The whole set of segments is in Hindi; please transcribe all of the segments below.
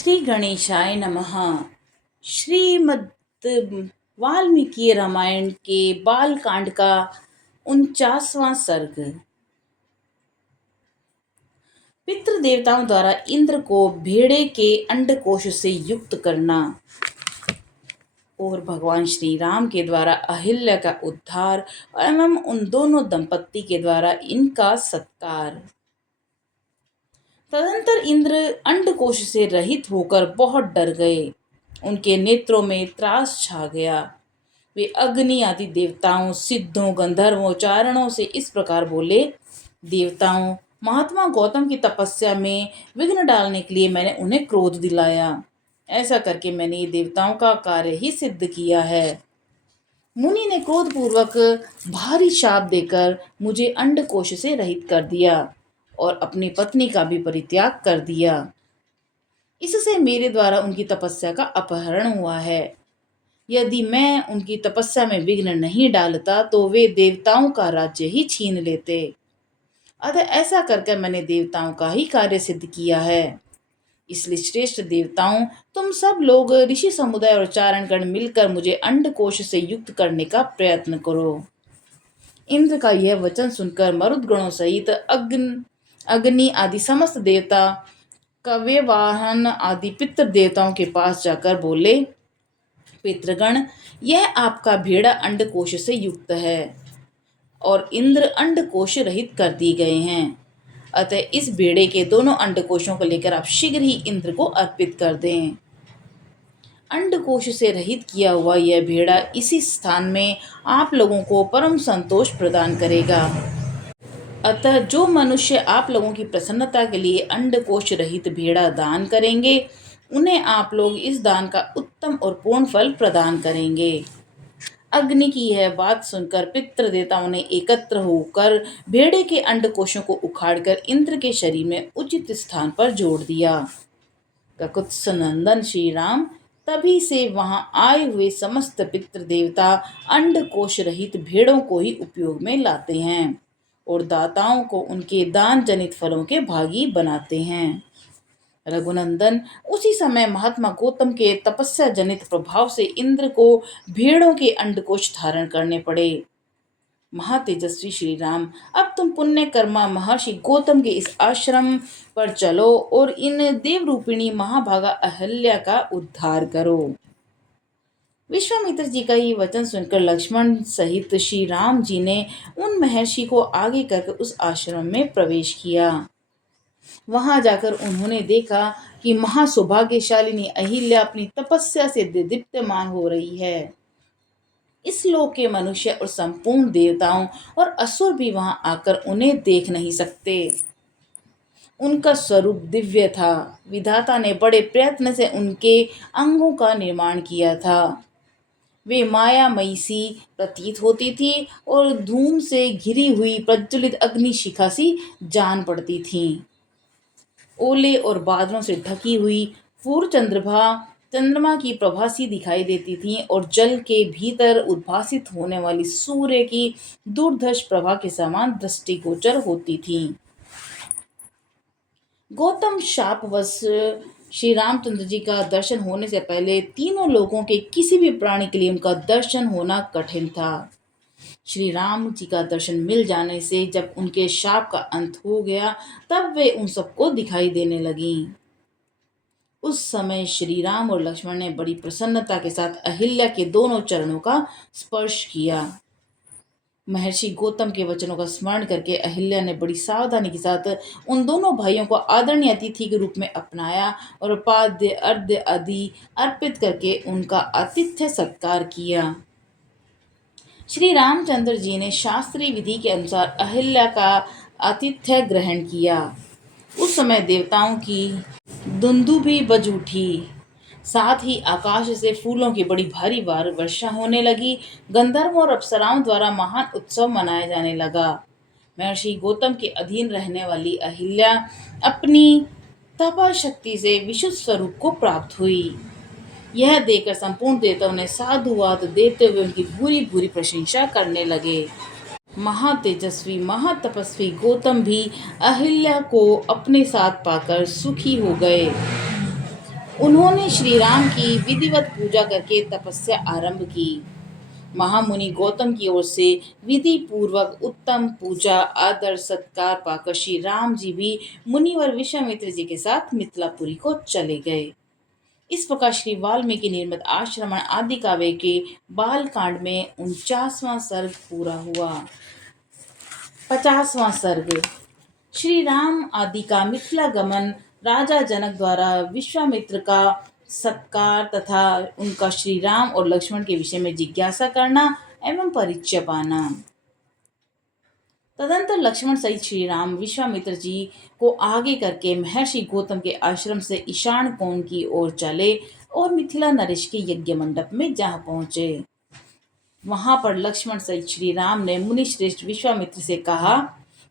श्री गणेशाय नमः। श्रीमद् वाल्मीकि रामायण के बालकांड का 49वां सर्ग। पितृ देवताओं द्वारा इंद्र को भेड़े के अंडकोश से युक्त करना और भगवान श्री राम के द्वारा अहिल्या का उद्धार एवं उन दोनों दंपत्ति के द्वारा इनका सत्कार। तदंतर इंद्र अंडकोश से रहित होकर बहुत डर गए। उनके नेत्रों में त्रास छा गया। वे अग्नि आदि देवताओं, सिद्धों, गंधर्वों, चारणों से इस प्रकार बोले, देवताओं, महात्मा गौतम की तपस्या में विघ्न डालने के लिए मैंने उन्हें क्रोध दिलाया। ऐसा करके मैंने ये देवताओं का कार्य ही सिद्ध किया है। मुनि ने क्रोधपूर्वक भारी शाप देकर मुझे अंडकोश से रहित कर दिया और अपनी पत्नी का भी परित्याग कर दिया। इससे मेरे द्वारा उनकी तपस्या का अपहरण हुआ है। यदि मैं उनकी तपस्या में विघ्न नहीं डालता तो वे देवताओं का राज्य ही छीन लेते। अतः ऐसा करके मैंने देवताओं का ही कार्य सिद्ध किया है। इसलिए श्रेष्ठ देवताओं, तुम सब लोग ऋषि समुदाय और चारणगण मिलकर मुझे अंडकोश से युक्त करने का प्रयत्न करो। इंद्र का यह वचन सुनकर मरुदगणों सहित अग्नि आदि समस्त देवता कव्यवाहन आदि पितृ देवताओं के पास जाकर बोले, पितृगण, यह आपका भेड़ा अंडकोश से युक्त है और इंद्र अंडकोश रहित कर दिए गए हैं। अतः इस भेड़े के दोनों अंडकोशों को लेकर आप शीघ्र ही इंद्र को अर्पित कर दें। अंडकोश से रहित किया हुआ यह भेड़ा इसी स्थान में आप लोगों को परम संतोष प्रदान करेगा। अतः जो मनुष्य आप लोगों की प्रसन्नता के लिए अंडकोश रहित भेड़ा दान करेंगे, उन्हें आप लोग इस दान का उत्तम और पूर्ण फल प्रदान करेंगे। अग्नि की यह बात सुनकर पितृ देवताओं ने एकत्र होकर भेड़े के अंडकोशों को उखाड़कर इंद्र के शरीर में उचित स्थान पर जोड़ दिया। ककुत्स नंदन श्री राम तभी से वहां आए हुए समस्त पितृ देवता अंडकोश रहित भेड़ों को ही उपयोग में लाते हैं और दाताओं को उनके दान जनित फलों के भागी बनाते हैं। रघुनंदन, उसी समय महात्मा गौतम के तपस्या जनित प्रभाव से इंद्र को भेड़ों के अंडकोश धारण करने पड़े। महातेजस्वी श्री राम, अब तुम पुण्य कर्मा महर्षि गौतम के इस आश्रम पर चलो और इन देवरूपिणी महाभागा अहल्या का उद्धार करो। विश्वामित्र जी का ये वचन सुनकर लक्ष्मण सहित श्री राम जी ने उन महर्षि को आगे करके उस आश्रम में प्रवेश किया। वहां जाकर उन्होंने देखा कि महासौभाग्यशालिनी अहिल्या अपनी तपस्या से दीप्यमान हो रही है। इस लोक के मनुष्य और संपूर्ण देवताओं और असुर भी वहां आकर उन्हें देख नहीं सकते। उनका स्वरूप दिव्य था। विधाता ने बड़े प्रयत्न से उनके अंगों का निर्माण किया था। वे मायामयी सी प्रतीत होती थी और धूम से घिरी हुई प्रज्वलित अग्नि शिखा सी जान पड़ती थीं। ओले और बादलों से ढकी हुई पूर्व चंद्रमा की प्रभा सी दिखाई देती थीं और जल के भीतर उद्भासित होने वाली सूर्य की दुर्धर्ष प्रभा के समान दृष्टिगोचर होती थीं। गौतम शापवश श्री रामचंद्र जी का दर्शन होने से पहले तीनों लोगों के किसी भी प्राणी के लिए उनका दर्शन होना कठिन था। श्री राम जी का दर्शन मिल जाने से जब उनके शाप का अंत हो गया, तब वे उन सबको दिखाई देने लगीं। उस समय श्री राम और लक्ष्मण ने बड़ी प्रसन्नता के साथ अहिल्या के दोनों चरणों का स्पर्श किया। महर्षि गौतम के वचनों का स्मरण करके अहिल्या ने बड़ी सावधानी के साथ उन दोनों भाइयों को आदरणीय अतिथि के रूप में अपनाया और पाद्य अर्घ्य आदि अर्पित करके उनका आतिथ्य सत्कार किया। श्री रामचंद्र जी ने शास्त्रीय विधि के अनुसार अहिल्या का आतिथ्य ग्रहण किया। उस समय देवताओं की दुंदुभी बज उठी। साथ ही आकाश से फूलों की बड़ी भारी वर्षा होने लगी। गंधर्वों और अप्सराओं द्वारा महान उत्सव मनाया जाने लगा। महर्षि गौतम के अधीन रहने वाली अहिल्या अपनी तपा शक्ति से विशुद्ध स्वरूप को प्राप्त हुई। यह देखकर संपूर्ण देवताओं ने साधुवाद देते हुए उनकी भूरी भूरी प्रशंसा करने लगे। महातेजस्वी महातपस्वी गौतम भी अहिल्या को अपने साथ पाकर सुखी हो गए। उन्होंने श्री राम की विधिवत पूजा करके तपस्या आरंभ की। महामुनि गौतम की ओर से विधि पूर्वक उत्तम पूजा आदर सत्कार पाकर श्री राम जी भी मुनिवर विश्वामित्र जी के साथ मिथिलापुरी को चले गए। इस प्रकार श्री वाल्मीकि निर्मित आश्रमण आदि काव्य के बाल कांड में 49वां सर्ग पूरा हुआ। 50वां सर्ग श्री राम आदि का मिथिला गमन, राजा जनक द्वारा विश्वामित्र का सत्कार तथा उनका श्री राम और लक्ष्मण के विषय में जिज्ञासा करना एवं परिचय पाना। तदंतर लक्ष्मण सहित श्री राम विश्वामित्र जी को आगे करके महर्षि गौतम के आश्रम से ईशान कोण की ओर चले और मिथिला नरेश के यज्ञ मंडप में जा पहुंचे। वहां पर लक्ष्मण सहित श्री राम ने मुनि श्रेष्ठ विश्वामित्र से कहा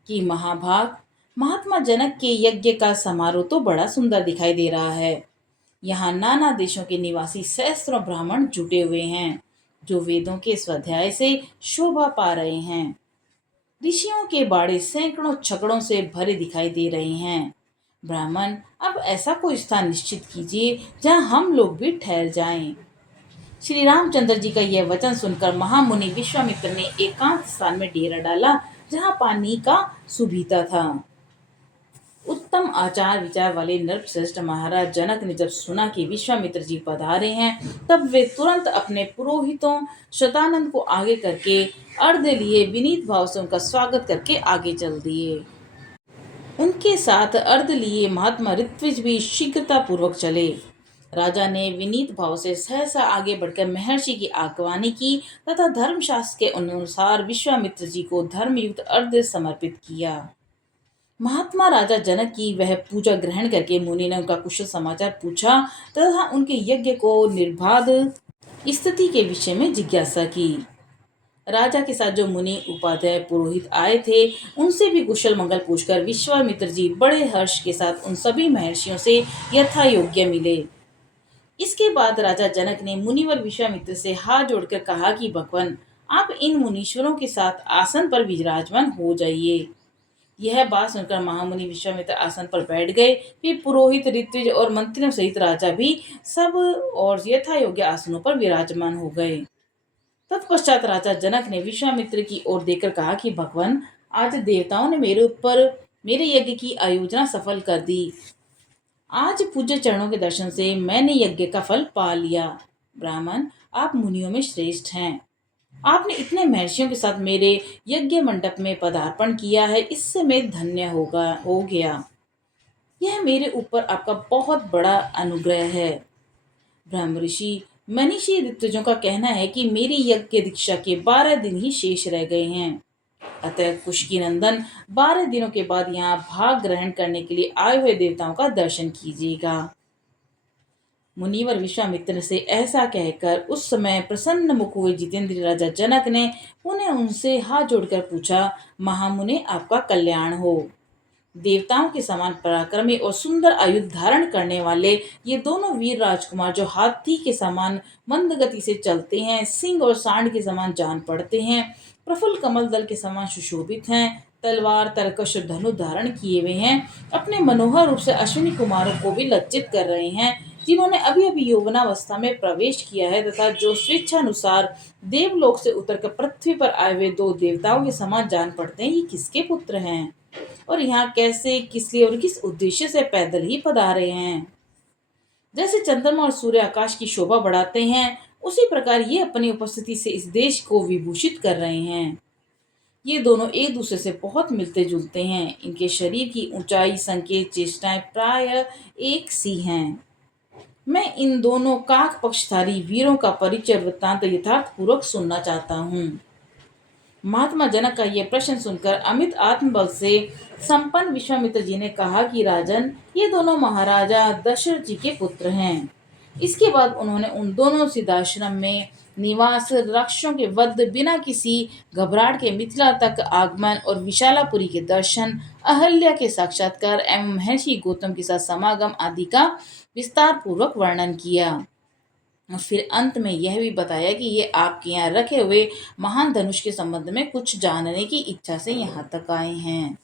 कि महाभाग, महात्मा जनक के यज्ञ का समारोह तो बड़ा सुंदर दिखाई दे रहा है। यहाँ नाना देशों के निवासी सहस्त्रों ब्राह्मण जुटे हुए हैं, जो वेदों के स्वाध्याय से शोभा पा रहे हैं। ऋषियों के बाड़े सैकड़ों छकड़ों से भरे दिखाई दे रहे हैं। ब्राह्मण, अब ऐसा कोई स्थान निश्चित कीजिए जहाँ हम लोग भी ठहर जाएं। श्री रामचंद्र जी का यह वचन सुनकर महामुनि विश्वामित्र ने एकांत स्थान में डेरा डाला, जहाँ पानी का सुभीता था। उत्तम आचार विचार वाले नृपश्रेष्ठ महाराज जनक ने जब सुना कि विश्वामित्र जी पधारे हैं, तब वे तुरंत अपने पुरोहितों शतानंद को आगे करके अर्घ लिए विनीत भाव से उनका स्वागत करके आगे चल दिए। उनके साथ अर्घ लिए महात्मा ऋत्विज भी शीघ्रता पूर्वक चले। राजा ने विनीत भाव से सहसा आगे बढ़कर महर्षि की आगवानी की तथा धर्मशास्त्र के अनुसार विश्वामित्र जी को धर्मयुक्त अर्घ्य समर्पित किया। महात्मा राजा जनक की वह पूजा ग्रहण करके मुनि ने उनका कुशल समाचार पूछा तथा उनके यज्ञ को निर्बाध स्थिति के विषय में जिज्ञासा की। राजा के साथ जो मुनि उपाध्याय पुरोहित आए थे, उनसे भी कुशल मंगल पूछकर विश्वामित्र जी बड़े हर्ष के साथ उन सभी महर्षियों से यथा योग्य मिले। इसके बाद राजा जनक ने मुनिवर विश्वामित्र से हाथ जोड़कर कहा कि भगवान, आप इन मुनीश्वरों के साथ आसन पर विराजमान हो जाइए। यह बात सुनकर महामुनि विश्वामित्र आसन पर बैठ गए। फिर पुरोहित ऋत्विज और मंत्रियों सहित राजा भी सब और यथा योग्य आसनों पर विराजमान हो गए। तत्पश्चात राजा जनक ने विश्वामित्र की ओर देखकर कहा कि भगवान, आज देवताओं ने मेरे ऊपर मेरे यज्ञ की आयोजना सफल कर दी। आज पूज्य चरणों के दर्शन से मैंने यज्ञ का फल पा लिया। ब्राह्मण, आप मुनियों में श्रेष्ठ हैं। आपने इतने महर्षियों के साथ मेरे यज्ञ मंडप में पदार्पण किया है, इससे मैं धन्य हो गया। यह मेरे ऊपर आपका बहुत बड़ा अनुग्रह है। ब्रह्म ऋषि मनीषी ऋतुजों का कहना है कि मेरी यज्ञ दीक्षा के 12 दिन ही शेष रह गए हैं। अतः कुशकी नंदन 12 दिनों के बाद यहाँ भाग ग्रहण करने के लिए आए हुए देवताओं का दर्शन कीजिएगा। मुनिवर विश्वामित्र से ऐसा कहकर उस समय प्रसन्न मुख हुए जितेंद्र राजा जनक ने पुनः उनसे हाथ जोड़कर पूछा, महामुने, आपका कल्याण हो। देवताओं के समान पराक्रमी और सुंदर आयुध धारण करने वाले ये दोनों वीर राजकुमार, जो हाथी के समान मंद गति से चलते हैं, सिंह और सांड के समान जान पड़ते हैं, प्रफुल्ल कमल दल के समान सुशोभित हैं, तलवार तरकश और धनुष धारण किए हुए हैं, अपने मनोहर रूप से अश्विनी कुमारों को भी लज्जित कर रहे हैं, जिन्होंने अभी अभी यौवनावस्था में प्रवेश किया है तथा जो स्वेच्छानुसार देवलोक से उतरकर पृथ्वी पर आए हुए दो देवताओं के समान जान पड़ते हैं। ये किसके पुत्र हैं और यहाँ कैसे, किस लिए और किस उद्देश्य से पैदल ही पधारे हैं। जैसे चंद्रमा और सूर्य आकाश की शोभा बढ़ाते हैं, उसी प्रकार ये अपनी उपस्थिति से इस देश को विभूषित कर रहे हैं। ये दोनों एक दूसरे से बहुत मिलते जुलते हैं। इनके शरीर की ऊंचाई, संकेत, चेष्टाएं प्राय एक सी हैं। मैं इन दोनों काक पक्षधारी वीरों का परिचय वृत्तांत यथार्थ पूर्वक सुनना चाहता हूँ। महात्मा जनक का यह प्रश्न सुनकर अमित आत्मबल से संपन्न विश्वामित्र जी ने कहा कि राजन, ये दोनों महाराजा दशरथ जी के पुत्र हैं। इसके बाद उन्होंने उन दोनों सिद्धाश्रम में निवास, राक्षसों के वध, बिना किसी घबराहट के मिथिला तक आगमन और विशालापुरी के दर्शन, अहल्या के साक्षात्कार एवं महर्षि गौतम के साथ समागम आदि का विस्तार पूर्वक वर्णन किया। और फिर अंत में यह भी बताया कि ये आपके यहाँ रखे हुए महान धनुष के संबंध में कुछ जानने की इच्छा से यहाँ तक आए हैं।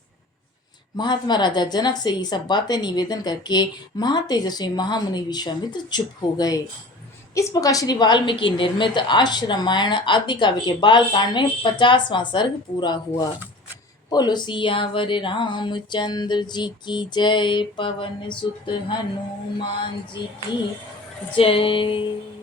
महात्मा राजा जनक से ये सब बातें निवेदन करके महातेजस्वी महामुनि विश्वामित्र चुप हो गए। इस प्रकार श्री वाल्मीकि निर्मित आश्र रामायण आदि काव्य के बाल कांड में 50वां सर्ग पूरा हुआ। बोलो सियावर रामचंद्र जी की जय, पवन सुत हनुमान जी की जय।